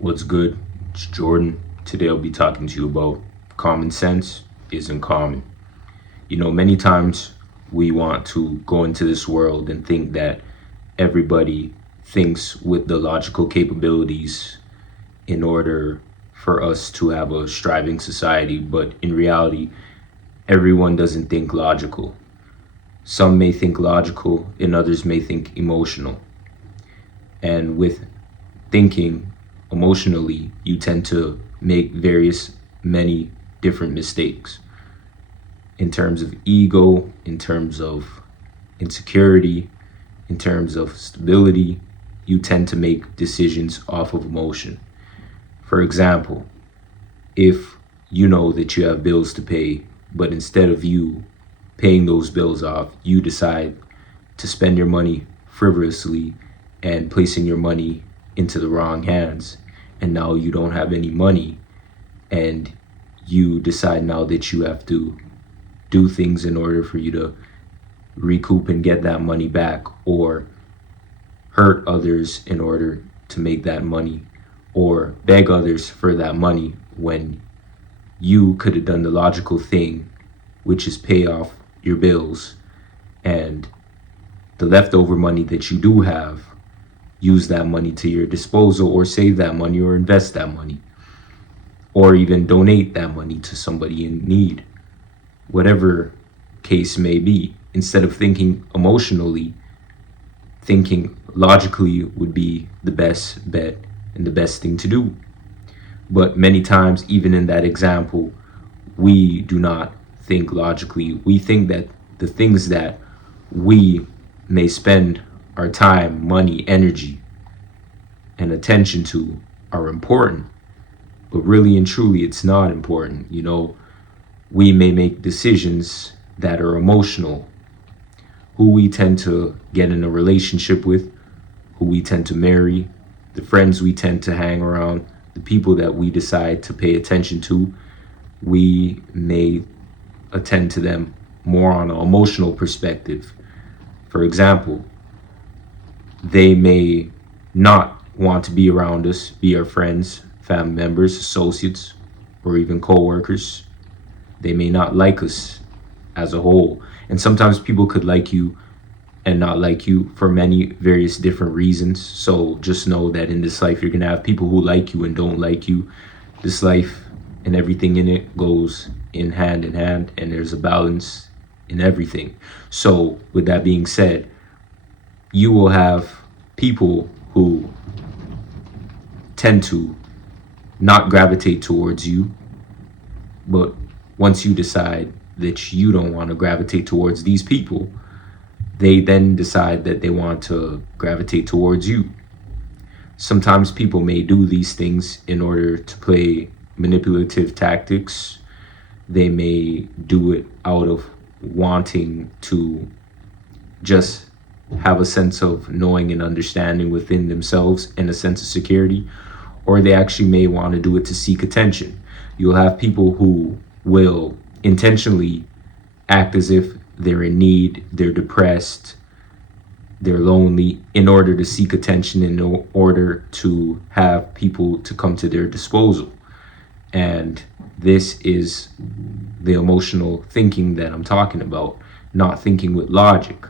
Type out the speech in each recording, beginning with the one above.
What's good? It's Jordan. Today I'll be talking to you about common sense isn't common. Many times we want to go into this world and think that everybody thinks with the logical capabilities in order for us to have a striving society, but in reality, everyone doesn't think logical. Some may think logical and others may think emotional. And with thinking emotionally, you tend to make many different mistakes in terms of ego, in terms of insecurity, in terms of stability. You tend to make decisions off of emotion. For example, if you know that you have bills to pay, but instead of you paying those bills off, you decide to spend your money frivolously and placing your money into the wrong hands, and now you don't have any money, and you decide now that you have to do things in order for you to recoup and get that money back, or hurt others in order to make that money, or beg others for that money, when you could have done the logical thing, which is pay off your bills, and the leftover money that you do have, use that money to your disposal, or save that money, or invest that money, or even donate that money to somebody in need. Whatever case may be, instead of thinking emotionally, thinking logically would be the best bet and the best thing to do. But many times, even in that example, we do not think logically. We think that the things that we may spend our time, money, energy, and attention to are important. But really and truly, it's not important. We may make decisions that are emotional. Who we tend to get in a relationship with, who we tend to marry, the friends we tend to hang around, the people that we decide to pay attention to, we may attend to them more on an emotional perspective. For example, they may not want to be around us, be our friends, family members, associates, or even co-workers. They may not like us as a whole. And sometimes people could like you and not like you for many various different reasons. So just know that in this life, you're going to have people who like you and don't like you. This life and everything in it goes in hand, and there's a balance in everything. So with that being said, you will have people who tend to not gravitate towards you, but once you decide that you don't want to gravitate towards these people, they then decide that they want to gravitate towards you. Sometimes people may do these things in order to play manipulative tactics. They may do it out of wanting to just have a sense of knowing and understanding within themselves and a sense of security, or they actually may want to do it to seek attention. You'll have people who will intentionally act as if they're in need, they're depressed, they're lonely, in order to seek attention, in order to have people to come to their disposal. And this is the emotional thinking that I'm talking about, not thinking with logic.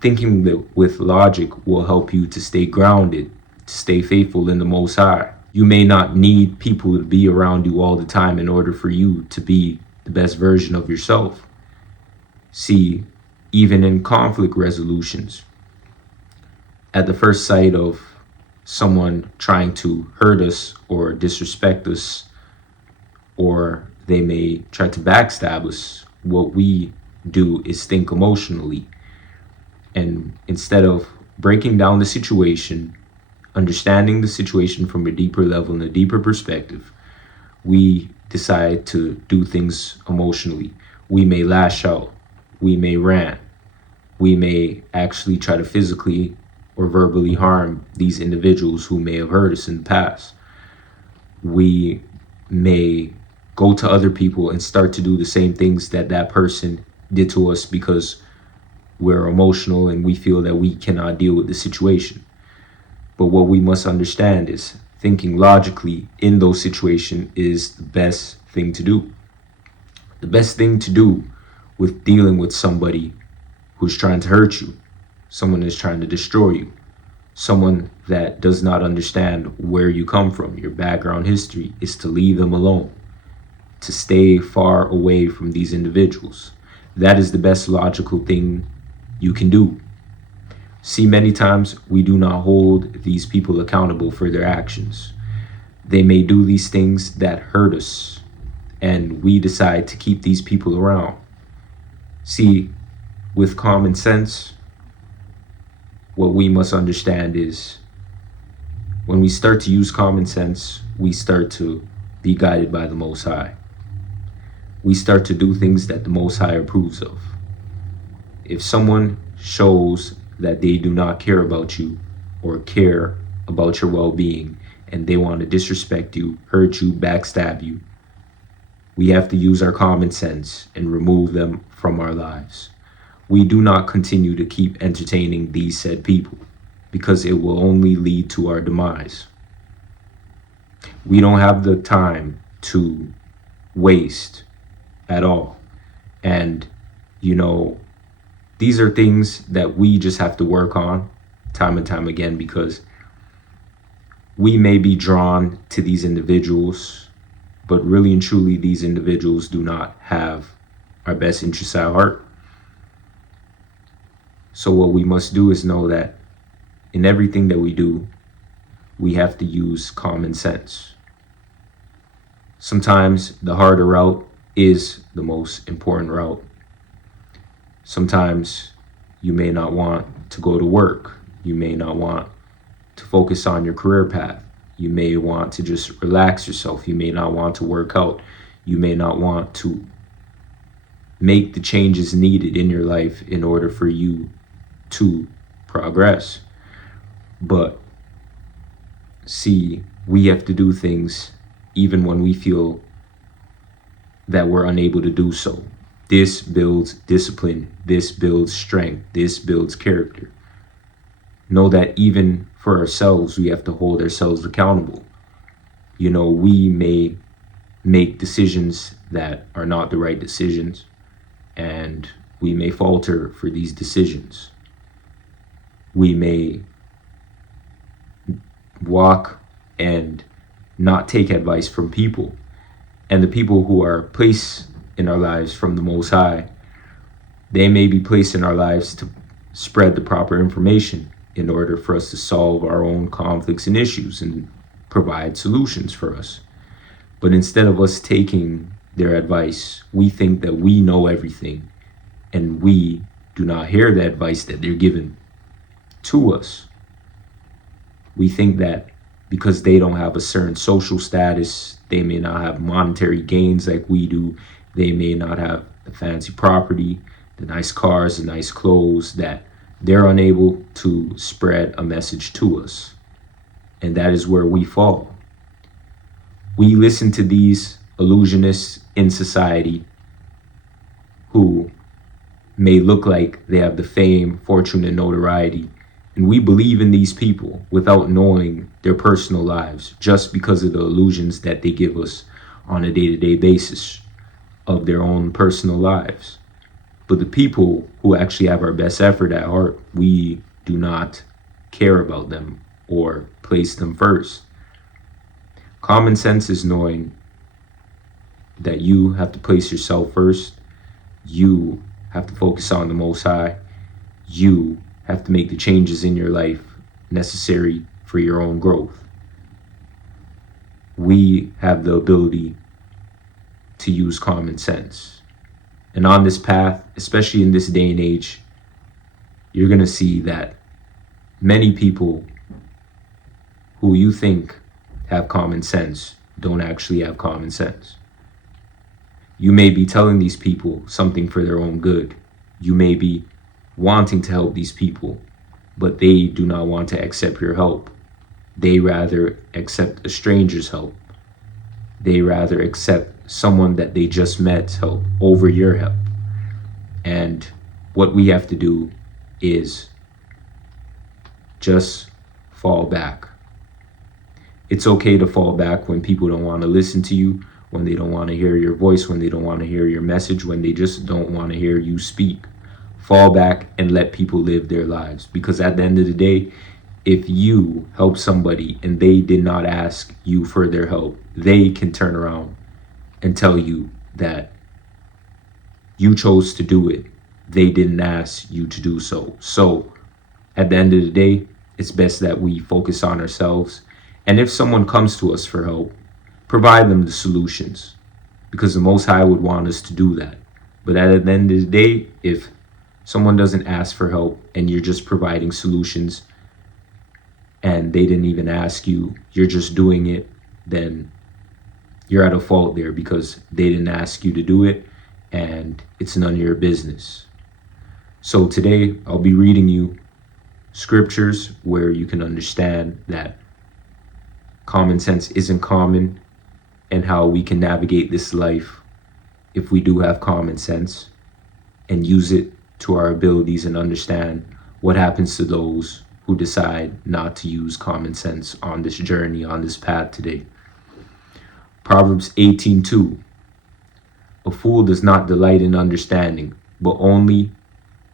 Thinking with logic will help you to stay grounded, to stay faithful in the Most High. You may not need people to be around you all the time in order for you to be the best version of yourself. See, even in conflict resolutions, at the first sight of someone trying to hurt us or disrespect us, or they may try to backstab us, what we do is think emotionally. And instead of breaking down the situation, understanding the situation from a deeper level and a deeper perspective, we decide to do things emotionally. We may lash out, we may rant, we may actually try to physically or verbally harm these individuals who may have hurt us in the past. We may go to other people and start to do the same things that person did to us, because we're emotional and we feel that we cannot deal with the situation. But what we must understand is thinking logically in those situations is the best thing to do. The best thing to do with dealing with somebody who's trying to hurt you, someone is trying to destroy you, someone that does not understand where you come from, your background history, is to leave them alone, to stay far away from these individuals. That is the best logical thing you can do. See, many times we do not hold these people accountable for their actions. They may do these things that hurt us, and we decide to keep these people around. See, with common sense, what we must understand is when we start to use common sense, we start to be guided by the Most High. We start to do things that the Most High approves of. If someone shows that they do not care about you or care about your well-being, and they want to disrespect you, hurt you, backstab you, we have to use our common sense and remove them from our lives. We do not continue to keep entertaining these said people, because it will only lead to our demise. We don't have the time to waste at all. And, these are things that we just have to work on time and time again, because we may be drawn to these individuals, but really and truly, these individuals do not have our best interests at heart. So what we must do is know that in everything that we do, we have to use common sense. Sometimes the harder route is the most important route. Sometimes you may not want to go to work. You may not want to focus on your career path. You may want to just relax yourself. You may not want to work out. You may not want to make the changes needed in your life in order for you to progress. But see, we have to do things even when we feel that we're unable to do so. This builds discipline. This builds strength. This builds character. Know that even for ourselves, we have to hold ourselves accountable. We may make decisions that are not the right decisions, and we may falter for these decisions. We may walk and not take advice from people. And the people who are placed in our lives from the Most High, they may be placed in our lives to spread the proper information in order for us to solve our own conflicts and issues and provide solutions for us. But instead of us taking their advice, we think that we know everything, and we do not hear the advice that they're giving to us. We think that because they don't have a certain social status, they may not have monetary gains like we do, they may not have the fancy property, the nice cars, the nice clothes, that they're unable to spread a message to us. And that is where we fall. We listen to these illusionists in society who may look like they have the fame, fortune, and notoriety, and we believe in these people without knowing their personal lives, just because of the illusions that they give us on a day-to-day basis of their own personal lives. But the people who actually have our best effort at heart, we do not care about them or place them first. Common sense is knowing that you have to place yourself first. You have to focus on the Most High. You have to make the changes in your life necessary for your own growth. We have the ability to use common sense. And on this path, especially in this day and age, you're going to see that many people who you think have common sense don't actually have common sense. You may be telling these people something for their own good. You may be wanting to help these people, but they do not want to accept your help. They rather accept a stranger's help. They rather accept someone that they just met's help over your help. And what we have to do is just fall back It's okay to fall back when people don't want to listen to you, when they don't want to hear your voice, when they don't want to hear your message, when they just don't want to hear you speak. Fall back and let people live their lives. Because at the end of the day, if you help somebody and they did not ask you for their help, they can turn around and tell you that you chose to do it. They didn't ask you to do so. So at the end of the day, it's best that we focus on ourselves. And if someone comes to us for help, provide them the solutions, because the Most High would want us to do that. But at the end of the day, if someone doesn't ask for help and you're just providing solutions and they didn't even ask you, you're just doing it, then you're at a fault there, because they didn't ask you to do it and it's none of your business. So today I'll be reading you scriptures where you can understand that common sense isn't common, and how we can navigate this life if we do have common sense and use it to our abilities, and understand what happens to those who decide not to use common sense on this journey, on this path today. Proverbs 18:2. A fool does not delight in understanding, but only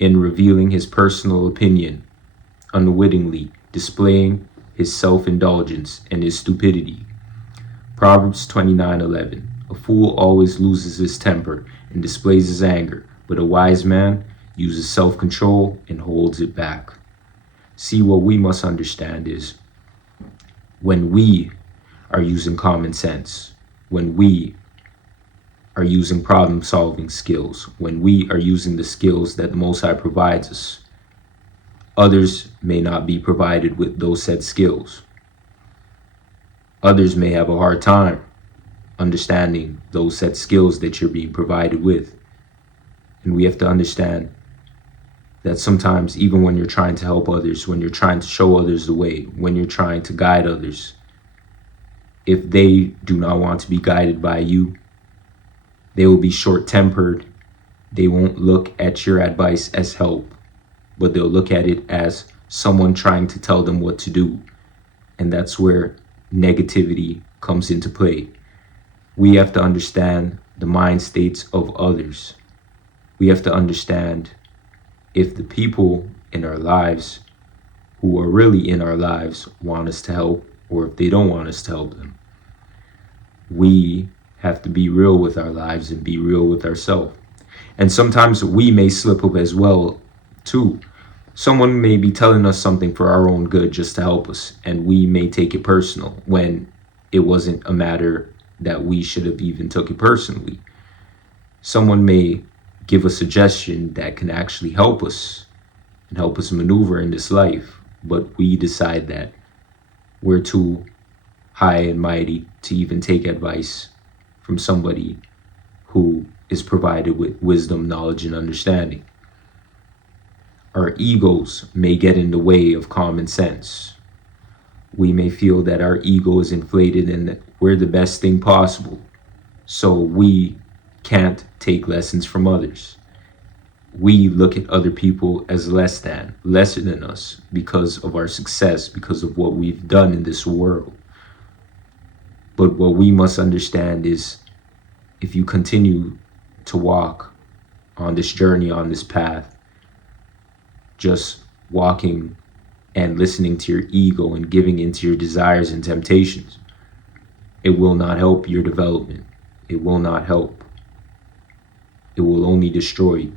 in revealing his personal opinion, unwittingly displaying his self-indulgence and his stupidity. Proverbs 29:11. A fool always loses his temper and displays his anger, but a wise man uses self-control and holds it back. See, what we must understand is, when we are using common sense, when we are using problem-solving skills, when we are using the skills that the Most High provides us, others may not be provided with those said skills. Others may have a hard time understanding those set skills that you're being provided with. And we have to understand that sometimes, even when you're trying to help others, when you're trying to show others the way, when you're trying to guide others, if they do not want to be guided by you, they will be short-tempered. They won't look at your advice as help, but they'll look at it as someone trying to tell them what to do. And that's where negativity comes into play. We have to understand the mind states of others. We have to understand if the people in our lives who are really in our lives want us to help, or if they don't want us to help them. We have to be real with our lives and be real with ourselves. And sometimes we may slip up as well too. Someone may be telling us something for our own good, just to help us, and we may take it personal when it wasn't a matter that we should have even took it personally. Someone may give a suggestion that can actually help us and help us maneuver in this life, but we decide that we're too high and mighty to even take advice from somebody who is provided with wisdom, knowledge, and understanding. Our egos may get in the way of common sense. We may feel that our ego is inflated and that we're the best thing possible, so we can't take lessons from others. We look at other people as lesser than us, because of our success, because of what we've done in this world. But what we must understand is, if you continue to walk on this journey, on this path, just walking and listening to your ego and giving into your desires and temptations, it will not help your development. It will not help. It will only destroy you.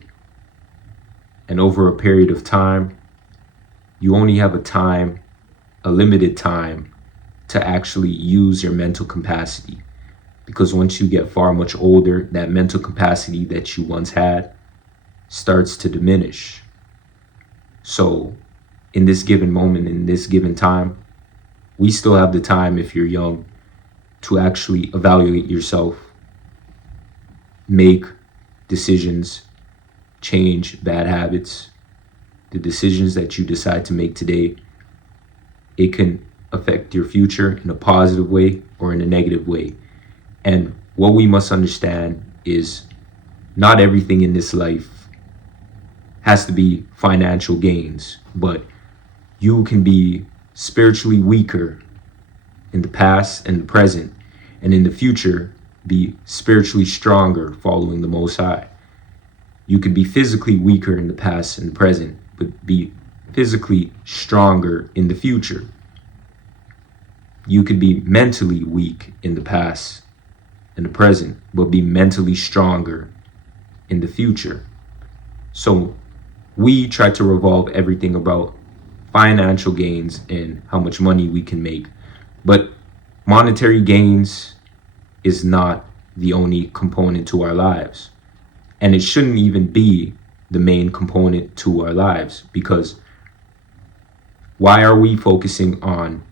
And over a period of time, you only have a limited time to actually use your mental capacity. Because once you get far much older, that mental capacity that you once had starts to diminish. So in this given moment, in this given time, we still have the time, if you're young, to actually evaluate yourself, make decisions, change bad habits. The decisions that you decide to make today, it can affect your future in a positive way or in a negative way. And what we must understand is, not everything in this life has to be financial gains, but you can be spiritually weaker in the past and the present, and in the future, be spiritually stronger following the Most High. You could be physically weaker in the past and the present, but be physically stronger in the future. You could be mentally weak in the past and the present, but be mentally stronger in the future. So we try to revolve everything about financial gains and how much money we can make. But monetary gains is not the only component to our lives. And it shouldn't even be the main component to our lives, because why are we focusing on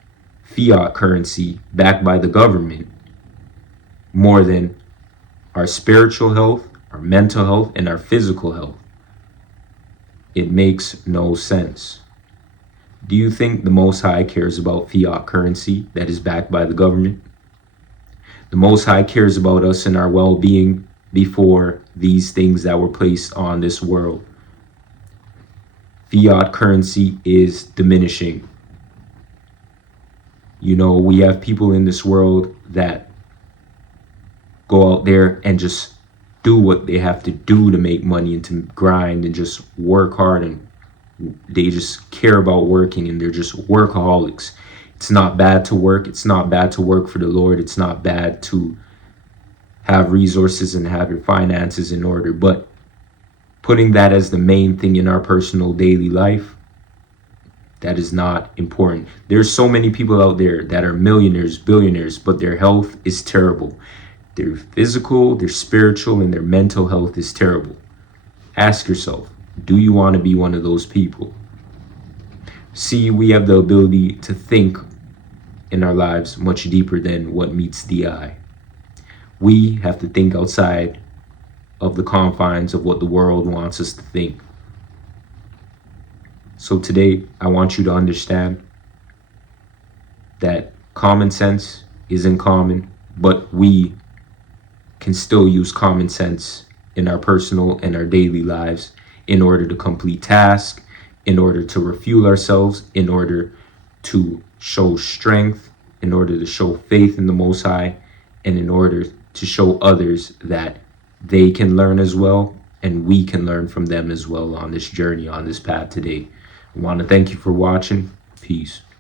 fiat currency backed by the government more than our spiritual health, our mental health, and our physical health? It makes no sense. Do you think the Most High cares about fiat currency that is backed by the government? The Most High cares about us and our well-being before these things that were placed on this world. Fiat currency is diminishing. You know, we have people in this world that go out there and just do what they have to do to make money and to grind and just work hard, and they just care about working, and they're just workaholics. It's not bad to work. It's not bad to work for the Lord. It's not bad to have resources and have your finances in order. But putting that as the main thing in our personal daily life, that is not important. There's so many people out there that are millionaires, billionaires, but their health is terrible. Their physical, their spiritual, and their mental health is terrible. Ask yourself, do you want to be one of those people? See, we have the ability to think in our lives much deeper than what meets the eye. We have to think outside of the confines of what the world wants us to think. So today, I want you to understand that common sense isn't common, but we can still use common sense in our personal and our daily lives in order to complete tasks, in order to refuel ourselves, in order to show strength, in order to show faith in the Most High, and in order to show others that they can learn as well, and we can learn from them as well on this journey, on this path today. I want to thank you for watching. Peace.